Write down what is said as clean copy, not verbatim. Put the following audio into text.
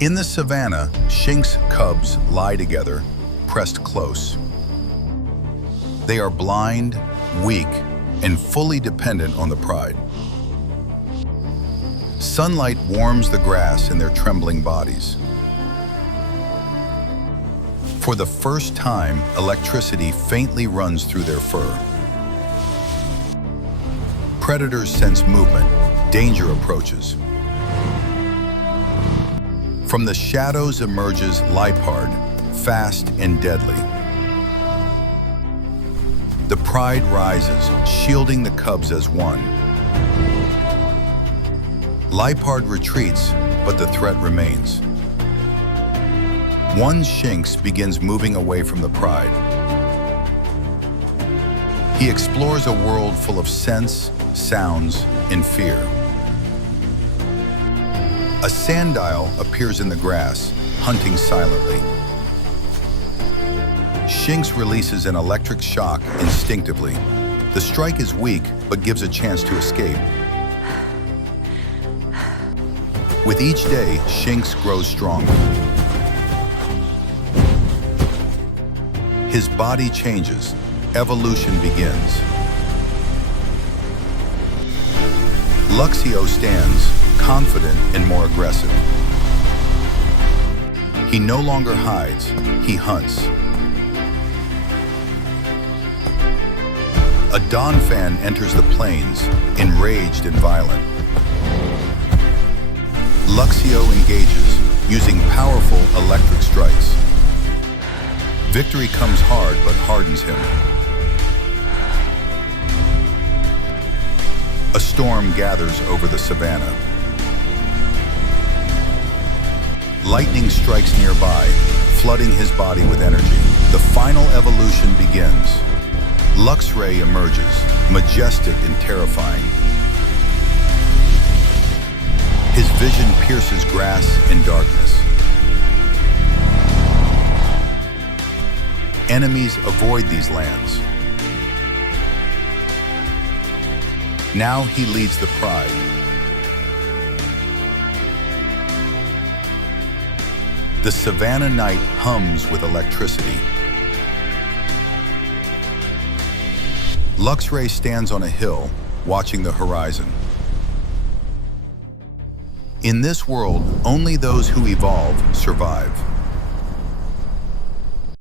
In the savanna, Shinx cubs lie together, pressed close. They are blind, weak, and fully dependent on the pride. Sunlight warms the grass in their trembling bodies. For the first time, electricity faintly runs through their fur. Predators sense movement. Danger approaches. From the shadows emerges Liepard, fast and deadly. The pride rises, shielding the cubs as one. Liepard retreats, but the threat remains. One Shinx begins moving away from the pride. He explores a world full of scents, sounds, and fear. A sandile appears in the grass, hunting silently. Shinx releases an electric shock instinctively. The strike is weak, but gives a chance to escape. With each day, Shinx grows stronger. His body changes. Evolution begins. Luxio stands, confident and more aggressive. He no longer hides, he hunts. A Donphan enters the plains, enraged and violent. Luxio engages, using powerful electric strikes. Victory comes hard, but hardens him. A storm gathers over the savanna. Lightning strikes nearby, flooding his body with energy. The final evolution begins. Luxray emerges, majestic and terrifying. His vision pierces grass and darkness. Enemies avoid these lands. Now he leads the pride. The savanna night hums with electricity. Luxray stands on a hill, watching the horizon. In this world, only those who evolve survive.